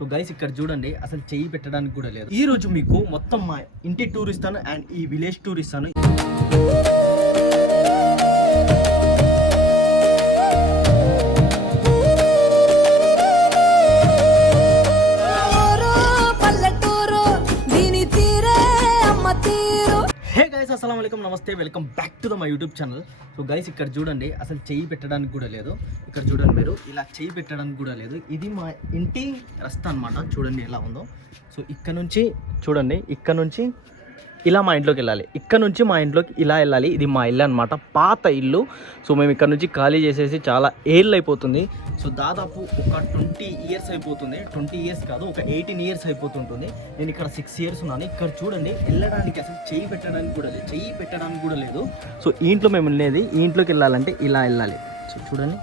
So guys ఇక్కడ చూడండి, అసలు చెయ్యి పెట్టడానికి కూడా లేదు. ఈ రోజు మీకు మొత్తం మా ఇంటి టూర్ ఇస్తాను అండ్ ఈ విలేజ్ టూర్ ఇస్తాను. హే గైస్, అస్సలాము అలైకుం, నమస్తే, welcome back to my YouTube channel. So guys ఇక్కడ చూడండి, అసలు చెయ్యి పెట్టడానికి కూడా లేదు. ఇక్కడ చూడండి, మీరు ఇలా చెయ్యి పెట్టడానికి కూడా లేదు. ఇది మా ఇంటి రస్తా అనమాట. చూడండి ఎలా ఉందో. సో ఇక్కడ నుంచి చూడండి, ఇక్కడ నుంచి ఇలా మా ఇంట్లోకి వెళ్ళాలి, ఇక్కడ నుంచి మా ఇంట్లోకి ఇలా వెళ్ళాలి. ఇది మా ఇల్లు అనమాట, పాత ఇల్లు. సో మేము ఇక్కడ నుంచి ఖాళీ చేసేసి చాలా ఏళ్ళు అయిపోతుంది. సో దాదాపు ఒక 20 ఇయర్స్ అయిపోతుంది. 20 ఇయర్స్ కాదు, ఒక 18 ఇయర్స్ అయిపోతుంటుంది. నేను ఇక్కడ 6 ఇయర్స్ ఉన్నాను. ఇక్కడ చూడండి, వెళ్ళడానికి అసలు చెయ్యి పెట్టడానికి కూడా లేదు. సో ఈ ఇంట్లో మేము వెళ్ళేది, ఈ ఇంట్లోకి వెళ్ళాలంటే ఇలా వెళ్ళాలి. సో చూడండి,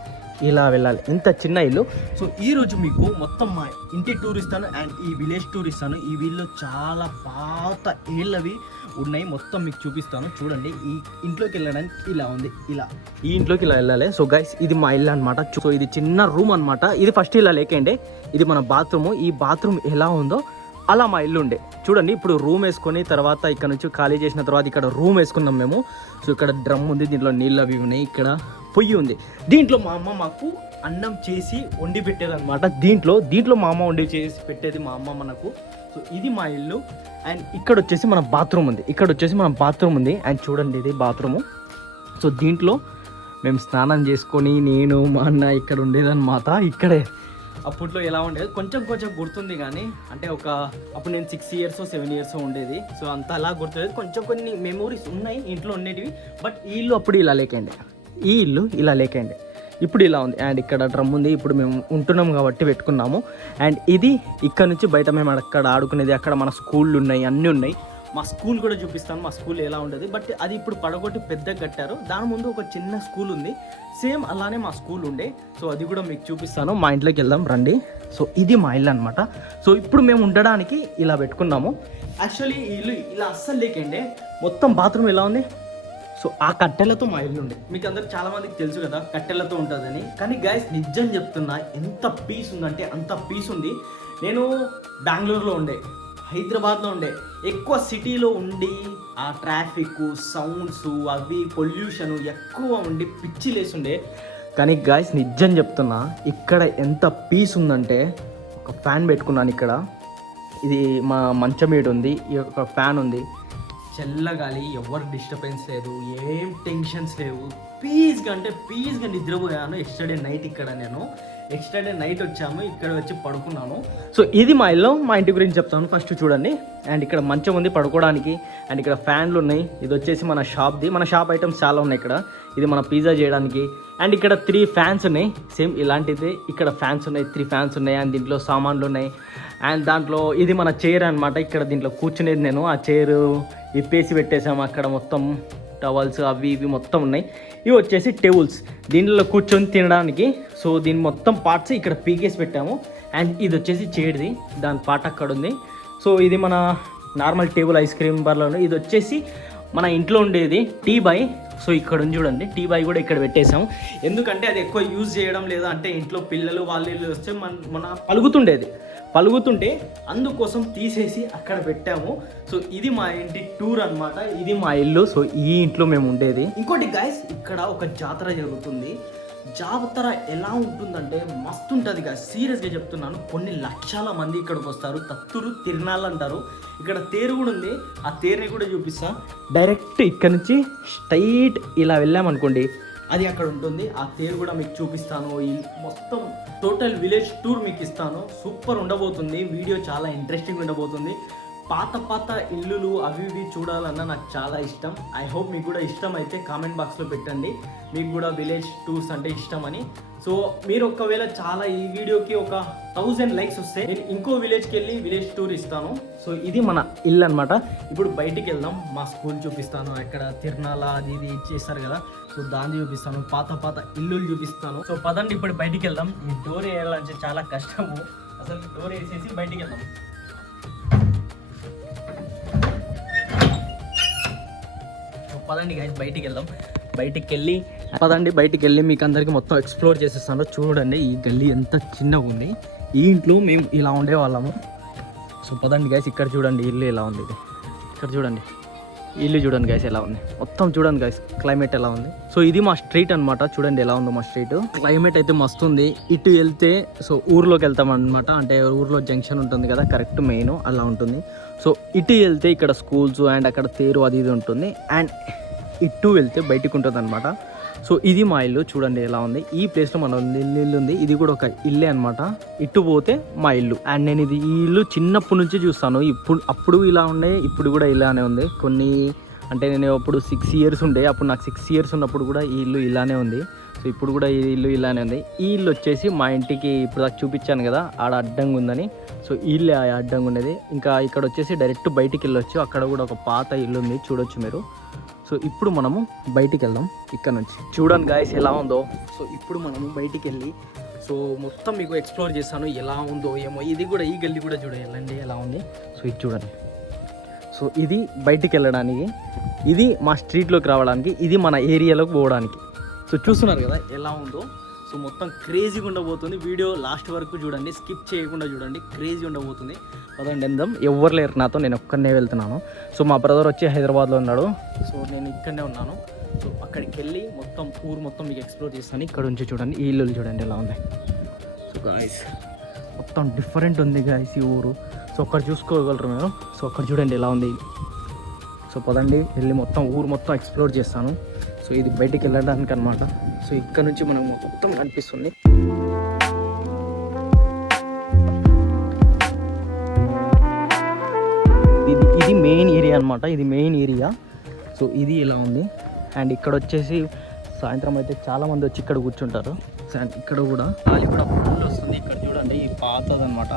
ఇలా వెళ్ళాలి. ఇంత చిన్న ఇల్లు. సో ఈరోజు మీకు మొత్తం మా ఇంటి టూర్ ఇస్తాను అండ్ ఈ విలేజ్ టూర్ ఇస్తాను. ఈ వీళ్ళు చాలా పాత ఏళ్ళవి ఉన్నాయి, మొత్తం మీకు చూపిస్తాను. చూడండి, ఈ ఇంట్లోకి వెళ్ళడానికి ఇలా ఉంది. ఇలా ఈ ఇంట్లోకి ఇలా వెళ్ళాలి. సో గైస్, ఇది మా ఇల్లు అనమాట. సో ఇది చిన్న రూమ్ అనమాట. ఇది ఫస్ట్ ఇలా లేకండి, ఇది మన బాత్రూము. ఈ బాత్రూమ్ ఎలా ఉందో అలా మా ఇల్లు ఉండే. చూడండి, ఇప్పుడు రూమ్ వేసుకొని తర్వాత ఇక్కడ నుంచి ఖాళీ చేసిన తర్వాత ఇక్కడ రూమ్ వేసుకున్నాం మేము. సో ఇక్కడ డ్రమ్ ఉంది, దీంట్లో నీళ్ళు అవి ఉన్నాయి, ఇక్కడ పొయ్యి ఉంది. దీంట్లో మా అమ్మ మాకు అన్నం చేసి వండి పెట్టేది అనమాట. దీంట్లో మా అమ్మ వండి చేసి పెట్టేది మా అమ్మ మనకు. సో ఇది మా ఇల్లు. అండ్ ఇక్కడ వచ్చేసి మన బాత్రూమ్ ఉంది. అండ్ చూడండి, ఇది బాత్రూము. సో దీంట్లో మేము స్నానం చేసుకొని నేను మా అన్న ఇక్కడ ఉండేదన్నమాట. ఇక్కడే అప్పట్లో ఎలా ఉండేది కొంచెం గుర్తుంది, కానీ అంటే అప్పుడు నేను 6 ఇయర్స్ 7 ఇయర్స్ ఉండేది. సో అంత అలా గుర్తులేదు, కొన్ని మెమోరీస్ ఉన్నాయి ఇంట్లో ఉండేటివి. బట్ ఈ ఇల్లు అప్పుడు ఇలా లేకండి, ఈ ఇల్లు ఇలా లేకండి, ఇప్పుడు ఇలా ఉంది. అండ్ ఇక్కడ డ్రమ్ ఉంది, ఇప్పుడు మేము ఉంటున్నాం కాబట్టి పెట్టుకున్నాము. అండ్ ఇది ఇక్కడ నుంచి బయట మేము అక్కడ ఆడుకునేది, అక్కడ మన స్కూళ్ళు ఉన్నాయి, అన్నీ ఉన్నాయి. మా స్కూల్ కూడా చూపిస్తాను, మా స్కూల్ ఎలా ఉండేది. బట్ అది ఇప్పుడు పడగొట్టి పెద్దగా కట్టారు. దాని ముందు ఒక చిన్న స్కూల్ ఉంది, సేమ్ అలానే మా స్కూల్ ఉండే. సో అది కూడా మీకు చూపిస్తాను. మా ఇంట్లోకి వెళ్దాం రండి. సో ఇది మా ఇల్లు అనమాట. సో ఇప్పుడు మేము ఉండడానికి ఇలా పెట్టుకున్నాము. యాక్చువల్లీ ఈ ఇల్లు ఇలా అస్సలు లేకండి, మొత్తం బాత్రూమ్ ఎలా ఉంది. సో ఆ కట్టెలతో మా ఇల్లు ఉండే. మీకు అందరికి చాలా మందికి తెలుసు కదా కట్టెలతో ఉంటుందని. కానీ గైస్, నిజం చెప్తున్నా, ఎంత పీస్ ఉందంటే అంత పీస్ ఉంది. నేను బెంగళూరులో ఉండే, హైదరాబాద్లో ఉండే, ఎక్కువ సిటీలో ఉండి ఆ ట్రాఫిక్ సౌండ్స్ అవి పొల్యూషన్ ఎక్కువ ఉండి పిచ్చి లేసుండే. కానీ గాయస్, నిజం చెప్తున్నా, ఇక్కడ ఎంత పీస్ ఉందంటే, ఒక ఫ్యాన్ పెట్టుకున్నాను ఇక్కడ. ఇది మా మంచం మీద ఉంది, ఈ ఒక ఫ్యాన్ ఉంది, చల్లగాలి, ఎవరు డిస్టర్బెన్స్ లేదు, ఏం టెన్షన్స్ లేవు, పీస్గా నిద్రపోయాను. ఎస్టర్డే నైట్ వచ్చాము, ఇక్కడ వచ్చి పడుకున్నాను. సో ఇది మా ఇల్లు. మా ఇంటి గురించి చెప్తాను. ఫస్ట్ చూడండి, అండ్ ఇక్కడ మంచం ఉంది పడుకోవడానికి, అండ్ ఇక్కడ ఫ్యాన్లు ఉన్నాయి. ఇది వచ్చేసి మన షాప్ది. మన షాప్ ఐటమ్స్ చాలా ఉన్నాయి ఇక్కడ. ఇది మన పిజ్జా చేయడానికి. అండ్ ఇక్కడ 3 ఫ్యాన్స్ ఉన్నాయి, సేమ్ ఇలాంటిది. ఇక్కడ ఫ్యాన్స్ ఉన్నాయి, 3 ఫ్యాన్స్ ఉన్నాయి. అండ్ దీంట్లో సామాన్లు ఉన్నాయి. అండ్ దాంట్లో ఇది మన చైర్ అనమాట. ఇక్కడ దీంట్లో కూర్చునేది నేను. ఆ చైరు విప్పేసి పెట్టేసాము. అక్కడ మొత్తం టవల్స్ అవి ఇవి మొత్తం ఉన్నాయి. ఇవి వచ్చేసి టేబుల్స్, దీంట్లో కూర్చొని తినడానికి. సో దీని మొత్తం పార్ట్స్ ఇక్కడ పీకేసి పెట్టాము. అండ్ ఇది వచ్చేసి చైర్ది, దాని పార్ట్ అక్కడ ఉంది. సో ఇది మన normal table, ice cream parlour. ఇది వచ్చేసి మన ఇంట్లో ఉండేది టీ బాయ్. సో ఇక్కడ ఉంది చూడండి, టీ బాయ్ కూడా ఇక్కడ పెట్టేసాము. ఎందుకంటే అది ఎక్కువ యూజ్ చేయడం లేదు, అంటే ఇంట్లో పిల్లలు వాళ్ళు వస్తే మన పలుగుతుంటే అందుకోసం తీసేసి అక్కడ పెట్టాము. సో ఇది మా ఇంటి టూర్ అనమాట, ఇది మా ఇల్లు. సో ఈ ఇంట్లో మేము ఉండేది. ఇంకోటి గైస్, ఇక్కడ ఒక జాతర జరుగుతుంది. జాతర ఎలా ఉంటుందంటే మస్తు ఉంటుంది గాయస్, సీరియస్గా చెప్తున్నాను. కొన్ని లక్షల మంది ఇక్కడికి వస్తారు. తత్తురు తిరునాళ్ళు అంటారు. ఇక్కడ తేరు కూడా ఉంది, ఆ తేరుని కూడా చూపిస్తా. డైరెక్ట్ ఇక్కడ నుంచి స్ట్రైట్ ఇలా వెళ్ళామనుకోండి, అది అక్కడ ఉంటుంది. ఆ తేరు కూడా మీకు చూపిస్తాను. ఈ మొత్తం టోటల్ విలేజ్ టూర్ మీకు ఇస్తాను. సూపర్ ఉండబోతుంది వీడియో, చాలా ఇంట్రెస్టింగ్ ఉండబోతుంది. పాత ఇల్లులు అవి ఇవి చూడాలన్నా నాకు చాలా ఇష్టం. ఐ హోప్ మీకు కూడా ఇష్టం అయితే కామెంట్ బాక్స్లో పెట్టండి, మీకు కూడా విలేజ్ టూర్స్ అంటే ఇష్టం అని. సో మీరు ఒకవేళ చాలా ఈ వీడియోకి ఒక 1000 లైక్స్ వస్తే నేను ఇంకో విలేజ్కి వెళ్ళి విలేజ్ టూర్ ఇస్తాను. సో ఇది మన ఇల్లు అనమాట. ఇప్పుడు బయటికి వెళ్దాం, మా స్కూల్ చూపిస్తాను. ఇక్కడ తిరునాళ్ళ అది ఇది చేస్తారు కదా, సో దాన్ని చూపిస్తాను. పాత ఇల్లులు చూపిస్తాను. సో పదండి ఇప్పుడు బయటికి వెళ్దాం. ఈ డోర్ వేయాలంటే చాలా కష్టము, అసలు డోర్ వేసేసి బయటికి వెళ్దాం. పదండి గైస్, బయటికి వెళ్దాం. బయటికి వెళ్ళి మీకు అందరికీ మొత్తం ఎక్స్ప్లోర్ చేసేస్తాను. చూడండి, ఈ గల్లీ ఎంత చిన్నగా ఉంది. ఈ ఇంట్లో మేము ఇలా ఉండేవాళ్ళము. సో పదండి గైస్, ఇక్కడ చూడండి ఇల్లు ఎలా ఉంది. ఇది ఇక్కడ చూడండి ఇల్లు చూడండి గైస్ ఎలా ఉంది, మొత్తం చూడండి గైస్ క్లైమేట్ ఎలా ఉంది. సో ఇది మా స్ట్రీట్ అనమాట, చూడండి ఎలా ఉందో మా స్ట్రీట్. క్లైమేట్ అయితే మస్తు ఉంది. ఇటు వెళ్తే సో ఊర్లోకి వెళ్తాం అనమాట, అంటే ఊర్లో జంక్షన్ ఉంటుంది కదా కరెక్ట్ మెయిన్ అలా ఉంటుంది. సో ఇటు వెళ్తే ఇక్కడ స్కూల్స్ అండ్ అక్కడ తేరు అది ఇది ఉంటుంది. అండ్ ఇటు వెళ్తే బయటికి ఉంటుంది అనమాట. సో ఇది మా ఇల్లు చూడండి ఎలా ఉంది. ఈ ప్లేస్లో మన ఇల్లు ఉంది, ఇది కూడా ఒక ఇల్లే అనమాట. ఇటు పోతే మా ఇల్లు. అండ్ నేను ఈ ఇల్లు చిన్నప్పటి నుంచి చూస్తాను. అప్పుడు ఇలా ఉండే, ఇప్పుడు కూడా ఇలానే ఉంది. కొన్ని అంటే నేను అప్పుడు 6 years ఉండే, అప్పుడు నాకు 6 years ఉన్నప్పుడు కూడా ఈ ఇల్లు ఇలానే ఉంది. సో ఇప్పుడు కూడా ఈ ఇల్లు ఇలానే ఉంది. ఈ ఇల్లు వచ్చేసి మా ఇంటికి ఇప్పుడు దాకా చూపించాను కదా ఆడ అడ్డంగా ఉందని. సో ఈ ఇల్లు అడ్డంగా ఉండేది. ఇంకా ఇక్కడ వచ్చేసి డైరెక్ట్ బయటికి వెళ్ళొచ్చు, అక్కడ కూడా ఒక పాత ఇల్లు ఉంది చూడొచ్చు మీరు. సో ఇప్పుడు మనము బయటికి వెళ్దాం ఇక్కడ నుంచి. చూడండి గాయస్ ఎలా ఉందో. సో ఇప్పుడు మనము బయటికి వెళ్ళి సో మొత్తం మీకు ఎక్స్ప్లోర్ చేస్తాను ఎలా ఉందో ఏమో. ఇది కూడా ఈ గల్లీ కూడా చూడండి ఎలా ఉంది. సో ఇది చూడండి. సో ఇది బయటికి వెళ్ళడానికి, ఇది మా స్ట్రీట్లోకి రావడానికి, ఇది మన ఏరియాలోకి పోవడానికి. సో చూస్తున్నారు కదా ఎలా ఉందో. సో మొత్తం క్రేజీగా ఉండబోతుంది. వీడియో లాస్ట్ వరకు చూడండి, స్కిప్ చేయకుండా చూడండి, క్రేజీ ఉండబోతుంది. పదండి వెళ్దాం. ఎవరు లేరు నాతో, నేను ఒక్కనే వెళ్తున్నాను. సో మా బ్రదర్ వచ్చి హైదరాబాద్లో ఉన్నాడు, సో నేను ఇక్కడనే ఉన్నాను. సో అక్కడికి వెళ్ళి మొత్తం ఊరు మొత్తం మీకు ఎక్స్ప్లోర్ చేస్తాను. ఇక్కడ నుంచి చూడండి ఈ ఇల్లు చూడండి ఎలా ఉంది. సో గాయస్ మొత్తం డిఫరెంట్ ఉంది గాయస్ ఈ ఊరు. సో అక్కడ చూసుకోగలరు మీరు. సో అక్కడ చూడండి ఎలా ఉంది. సో పదండి వెళ్ళి మొత్తం ఊరు మొత్తం ఎక్స్ప్లోర్ చేస్తాను. సో ఇది బయటికి వెళ్ళడానికి అనమాట. సో ఇక్కడ నుంచి మనకు మొత్తం కనిపిస్తుంది. ఇది మెయిన్ ఏరియా అనమాట, ఇది మెయిన్ ఏరియా. సో ఇది ఇలా ఉంది. అండ్ ఇక్కడ వచ్చేసి సాయంత్రం అయితే చాలామంది వచ్చి ఇక్కడ కూర్చుంటారు. అండ్ ఇక్కడ కూడా గాలి కూడా ఫుల్ వస్తుంది. ఇక్కడ చూడండి ఈ పాతదనమాట.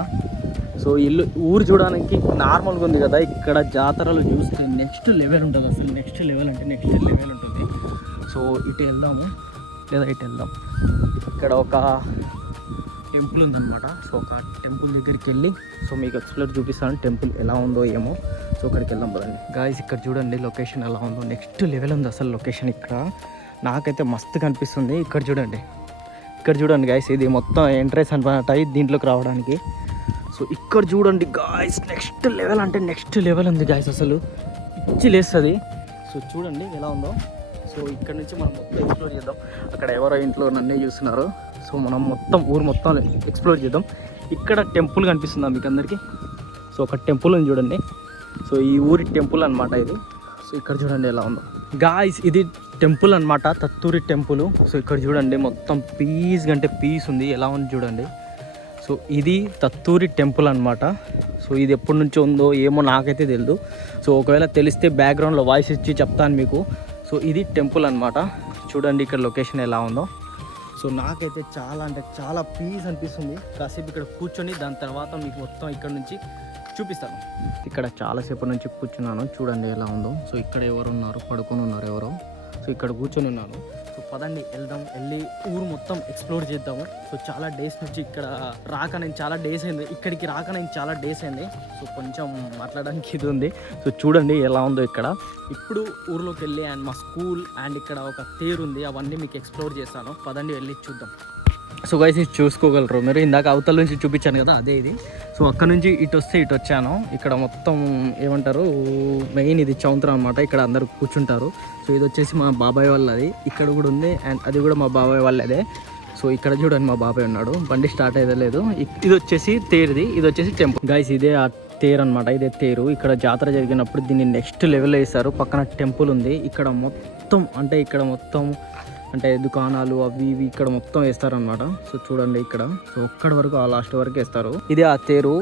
సో ఇల్లు ఊరు చూడడానికి నార్మల్గా ఉంది కదా, ఇక్కడ జాతరలు చూస్తే నెక్స్ట్ లెవెల్ ఉంటుంది. అసలు నెక్స్ట్ లెవెల్ అంటే నెక్స్ట్ లెవెల్ ఉంటుంది. సో ఇటు వెళ్దాము లేదా ఇటు వెళ్దాం. ఇక్కడ ఒక టెంపుల్ ఉందన్నమాట. సో ఒక టెంపుల్ దగ్గరికి వెళ్ళి సో మీకు ఎక్స్ప్లోర్ చూపిస్తాను టెంపుల్ ఎలా ఉందో ఏమో. సో అక్కడికి వెళ్దాం పదండి గాయస్. ఇక్కడ చూడండి లొకేషన్ ఎలా ఉందో, నెక్స్ట్ లెవెల్ ఉంది అసలు లొకేషన్. ఇక్కడ నాకైతే మస్తు కనిపిస్తుంది. ఇక్కడ చూడండి, ఇక్కడ చూడండి గాయస్, ఇది మొత్తం ఎంట్రెన్స్ అనమాట దీంట్లోకి రావడానికి. సో ఇక్కడ చూడండి గాయస్, నెక్స్ట్ లెవెల్ అంటే నెక్స్ట్ లెవెల్ ఉంది గాయస్, అసలు పిచ్చి లేస్తుంది. సో చూడండి ఎలా ఉందో. సో ఇక్కడ నుంచి మనం మొత్తం ఎక్స్ప్లోర్ చేద్దాం. అక్కడ ఎవరో ఇంట్లో నన్నే చూస్తున్నారు. సో మనం మొత్తం ఊరు మొత్తం ఎక్స్ప్లోర్ చేద్దాం. ఇక్కడ టెంపుల్ కనిపిస్తుందా మీకు అందరికీ? సో ఒక టెంపుల్ ఉంది చూడండి. సో ఈ ఊరి టెంపుల్ అనమాట ఇది. సో ఇక్కడ చూడండి ఎలా ఉందో గాయస్, ఇది టెంపుల్ అనమాట, తత్తూరి టెంపుల్. సో ఇక్కడ చూడండి మొత్తం పీస్ అంటే పీస్ ఉంది, ఎలా ఉంది చూడండి. సో ఇది తత్తూరి టెంపుల్ అనమాట. సో ఇది ఎప్పటి నుంచో ఉందో ఏమో నాకైతే తెలియదు. సో ఒకవేళ తెలిస్తే బ్యాక్గ్రౌండ్లో వాయిస్ ఇచ్చి చెప్తాను మీకు. సో ఇది టెంపుల్ అనమాట. చూడండి ఇక్కడ లొకేషన్ ఎలా ఉందో. సో నాకైతే చాలా అంటే చాలా పీస్ అనిపిస్తుంది. కాసేపు ఇక్కడ కూర్చొని దాని తర్వాత మీకు మొత్తం ఇక్కడ నుంచి చూపిస్తాను. ఇక్కడ చాలాసేపు నుంచి కూర్చున్నాను, చూడండి ఎలా ఉందో. సో ఇక్కడ ఎవరు ఉన్నారు, పడుకొని ఉన్నారు ఎవరో. సో ఇక్కడ కూర్చొని ఉన్నాను. సో పదండి వెళ్దాం, వెళ్ళి ఊరు మొత్తం ఎక్స్ప్లోర్ చేద్దాము. సో చాలా డేస్ నుంచి ఇక్కడ రాక నేను చాలా డేస్ అయింది, ఇక్కడికి రాక నేను చాలా డేస్ అయింది. సో కొంచెం మాట్లాడడానికి ఇది ఉంది. సో చూడండి ఎలా ఉందో ఇక్కడ. ఇప్పుడు ఊర్లోకి వెళ్ళి అండ్ మా స్కూల్ అండ్ ఇక్కడ ఒక తేరు ఉంది, అవన్నీ మీకు ఎక్స్ప్లోర్ చేస్తాను. పదండి వెళ్ళి చూద్దాం. సో గైస్ ఇది చూసుకోగలరు మీరు, ఇందాక అవతల నుంచి చూపించాను కదా అదే ఇది. సో అక్కడ నుంచి ఇటు వస్తే ఇటు వచ్చాను. ఇక్కడ మొత్తం ఏమంటారు మెయిన్ ఇది చౌంత్ర అనమాట, ఇక్కడ అందరు కూర్చుంటారు. సో ఇది వచ్చేసి మా బాబాయ్ వాళ్ళది, ఇక్కడ కూడా ఉంది అండ్ అది కూడా మా బాబాయ్ వాళ్ళదే. సో ఇక్కడ చూడండి మా బాబాయ్ ఉన్నాడు, బండి స్టార్ట్ అయితే లేదు. ఇది వచ్చేసి తేరుది, ఇది వచ్చేసి టెంపుల్. గైస్ ఇదే ఆ తేరు అనమాట, ఇదే తేరు. ఇక్కడ జాతర జరిగినప్పుడు దీన్ని నెక్స్ట్ లెవెల్ వేస్తారు. పక్కన టెంపుల్ ఉంది. ఇక్కడ మొత్తం అంటే ఇక్కడ మొత్తం అంటే దుకాణాలు అవి ఇవి ఇక్కడ మొత్తం వేస్తారనమాట. సో చూడండి ఇక్కడ, సో ఒక్కడి వరకు ఆ లాస్ట్ వరకు వేస్తారు. ఇదే ఆ తేరు.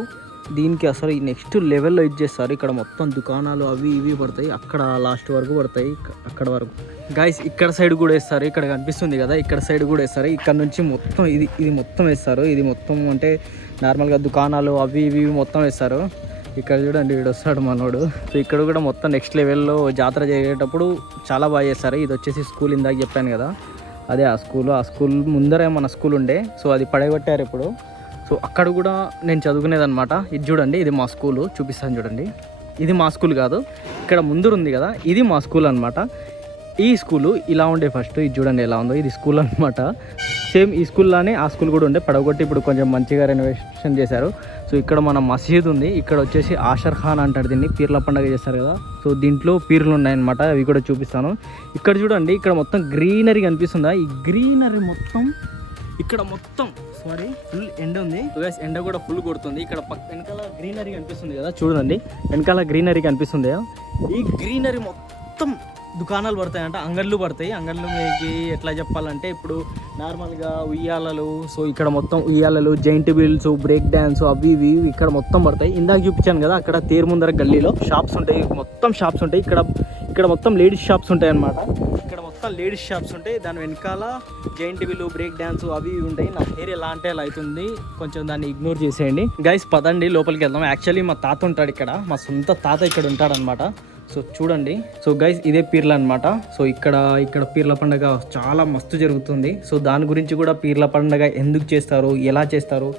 దీనికి అసలు ఈ నెక్స్ట్ లెవెల్లో ఇది చేస్తారు. ఇక్కడ మొత్తం దుకాణాలు అవి ఇవి పడతాయి, అక్కడ లాస్ట్ వరకు పడతాయి, అక్కడ వరకు. గైస్ ఇక్కడ సైడ్ కూడా వేస్తారు, ఇక్కడ కనిపిస్తుంది కదా, ఇక్కడ సైడ్ కూడా వేస్తారు. ఇక్కడ నుంచి మొత్తం ఇది మొత్తం వేస్తారు. ఇది మొత్తం అంటే నార్మల్గా దుకాణాలు అవి ఇవి మొత్తం వేస్తారు. ఇక్కడ చూడండి వీడు వస్తాడు మనోడు. సో ఇక్కడ కూడా మొత్తం నెక్స్ట్ లెవెల్లో జాతర జరిగేటప్పుడు చాలా బాగా చేస్తారు. ఇది వచ్చేసి స్కూల్, ఇందాక చెప్పాను కదా అదే ఆ స్కూల్ ముందరే మన స్కూల్ ఉండే. సో అది పడగొట్టారు ఇప్పుడు. సో అక్కడ కూడా నేను చదువుకునేదన్నమాట. ఇది చూడండి, ఇది మా స్కూలు, చూపిస్తాను చూడండి. ఇది మా స్కూల్ కాదు, ఇక్కడ ముందర ఉంది కదా ఇది మా స్కూల్ అనమాట. ఈ స్కూలు ఇలా ఉండే ఫస్ట్, ఇది చూడండి ఎలా ఉందో. ఇది స్కూల్ అనమాట. సేమ్ ఈ స్కూల్లానే ఆ స్కూల్ కూడా ఉండే, పడగొట్టి ఇప్పుడు కొంచెం మంచిగా రెనోవేషన్ చేశారు. సో ఇక్కడ మన మసీద్ ఉంది. ఇక్కడ వచ్చేసి ఆషర్ ఖాన్ అంటారు దీన్ని, పీర్ల పండుగ చేస్తారు కదా. సో దీంట్లో పీర్లు ఉన్నాయన్నమాట, అవి కూడా చూపిస్తాను. ఇక్కడ చూడండి, ఇక్కడ మొత్తం గ్రీనరీ కనిపిస్తుందా? ఈ గ్రీనరీ మొత్తం ఇక్కడ మొత్తం ఫుల్ ఎండ ఉంది. ఎండ కూడా ఫుల్ కొడుతుంది. ఇక్కడ వెనకాల గ్రీనరీ కనిపిస్తుంది కదా, చూడండి వెనకాల గ్రీనరీ కనిపిస్తుంది. ఈ గ్రీనరీ మొత్తం దుకాణాలు పడతాయంట, అంగళ్ళు పడతాయి. అంగళ్ళు మీకు ఎట్లా చెప్పాలంటే, ఇప్పుడు నార్మల్గా ఉయ్యాలలు, సో ఇక్కడ మొత్తం ఉయ్యాలలు, జైంట్ వీల్స్, బ్రేక్ డ్యాన్స్ అవి ఇవి ఇక్కడ మొత్తం పడతాయి. ఇందాక చూపించాను కదా, అక్కడ తేరు ముందర గల్లీలో షాప్స్ ఉంటాయి, మొత్తం షాప్స్ ఉంటాయి. ఇక్కడ మొత్తం లేడీస్ షాప్స్ ఉంటాయి అన్నమాట. ఇక్కడ మొత్తం లేడీస్ షాప్స్ ఉంటాయి. దాని వెనకాల జైంట్ వీల్, బ్రేక్ డ్యాన్స్ అవి ఇవి ఉంటాయి. నా హెయిర్ ఎలా అంటే అలా అవుతుంది, కొంచెం దాన్ని ఇగ్నోర్ చేసేయండి. గైస్ పదండి లోపలికి వెళ్దాం. యాక్చువల్లీ మా తాత ఉంటాడు ఇక్కడ, మా సొంత తాత ఇక్కడ ఉంటాడు అనమాట. సో చూడండి, సో గైస్ ఇదే పీర్ల అనమాట. సో ఇక్కడ పీర్ల పండుగ చాలా మస్తు జరుగుతుంది. సో దాని గురించి కూడా, పీర్ల పండుగ ఎందుకు చేస్తారు, ఎలా చేస్తారు,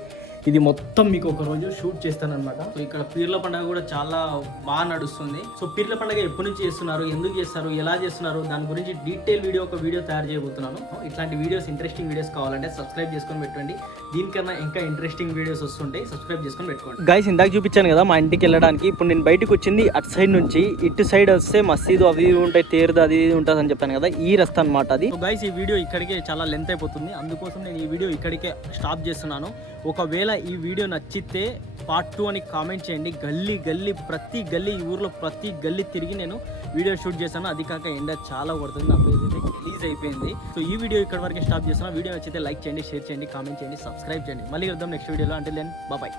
ఇది మొత్తం మీకు ఒక రోజు షూట్ చేస్తాను అనమాట. సో ఇక్కడ పీర్ల పండుగ కూడా చాలా బాగా నడుస్తుంది. సో పీర్ల పండుగ ఎప్పటి నుంచి చేస్తున్నారు, ఎందుకు చేస్తారు, ఎలా చేస్తున్నారు, దాని గురించి డీటెయిల్ ఒక వీడియో తయారు చేయబోతున్నాను. ఇట్లాంటి వీడియోస్, ఇంట్రెస్టింగ్ వీడియోస్ కావాలంటే సబ్స్క్రైబ్ చేసుకొని పెట్టుకోండి. దీనికన్నా ఇంకా ఇంట్రెస్టింగ్ వీడియోస్ వస్తుంటాయి, సబ్స్క్రైబ్ చేసుకొని పెట్టుకోండి. గైస్ ఇందాక చూపించాను కదా మా ఇంటికి వెళ్ళడానికి, ఇప్పుడు నేను బయటకు వచ్చింది అటు సైడ్ నుంచి. ఇటు సైడ్ వస్తే మసీదు అవి ఉంటాయి, తేరుది అది ఉంటుంది అని చెప్పాను కదా, ఈ రస్తా అనమాట అది. సో గైస్ ఈ వీడియో ఇక్కడికే చాలా లెంత్ అయిపోతుంది, అందుకోసం నేను ఈ వీడియో ఇక్కడికే స్టాప్ చేస్తున్నాను. ఒకవేళ ఈ వీడియో నచ్చితే పార్ట్ 2 అని కామెంట్ చేయండి. ప్రతి గల్లీ, ఈ ఊర్లో ప్రతి గల్లీ తిరిగి నేను వీడియో షూట్ చేశాను. అది కాక ఎండ చాలా పడుతుంది, నా ఫేస్ అయితే రిలీజ్ అయిపోయింది. సో ఈ వీడియో ఇక్కడ వరకు స్టాప్ చేస్తున్నాను. వీడియో నచ్చితే లైక్ చేయండి, షేర్ చేయండి, కామెంట్ చేయండి, సబ్స్క్రైబ్ చేయండి. మళ్ళీ వద్దాం నెక్స్ట్ వీడియోలో. అంటే దెన్ బాయ్.